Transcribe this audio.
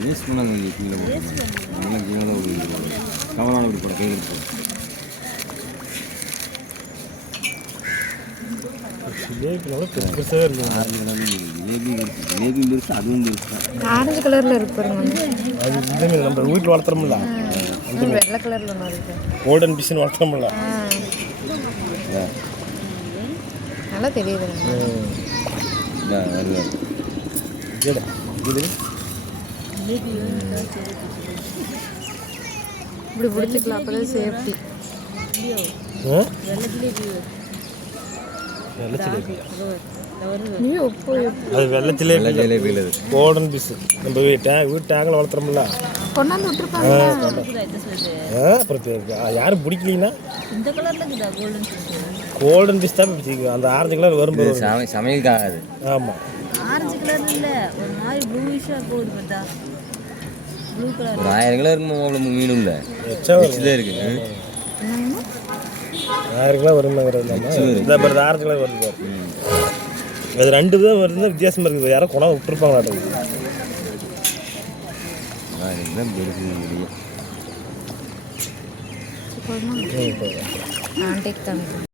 Waste பண்ணாங்க கீழே போட்டு கீழே ஒரு கவலான ஒரு படம் கையில் இருக்கும். ஆரஞ்சு கலர்ல இருக்கு அது நம்ம வீட்டில் வளர்த்துறோம்ல, வெள்ளை கலர்ல ஒன்று இருக்கு. கோல்டன் பிஷன் வளர்த்துறோம்ல, நல்லா தெரியுது. இப்படி பிடிச்சிக்கலாம், அப்போதான் சேஃப்டி. அது வெள்ளத்திலே கோல்டன் பிஸ் நம்ம வீட்டு டேங்கில் வளர்த்துறோம்ல, கொண்டாந்து விட்டுருப்பாங்க. அப்புறம் யாரும் பிடிக்கலீங்கன்னா கோல்டன் பிஸ் தான் பிடிச்சிக்கும். அந்த ஆரஞ்சு கலர் வரும்போது சமையலுக்கு ஆகாது. ஆமாம், ஆரஞ்சு கலர் இல்லை, ஒரு மாதிரி ப்ளூயிஷாக போகுது. பார்த்தா ப்ளூ கலர். ஒரு 1000 கிலோ இருக்கும் அவ்வளோ மீனும் இல்லை, தான் இருக்கு. 1000 கிலோ வருமாங்கிறது இந்த ஆரஞ்சு கலர் வருது. அது 2 தான் வருது, வித்தியாசமாக இருக்குது. யாரும் கொண்டாந்து விட்டுருப்பாங்களா? ஆண்டிக்கு தான்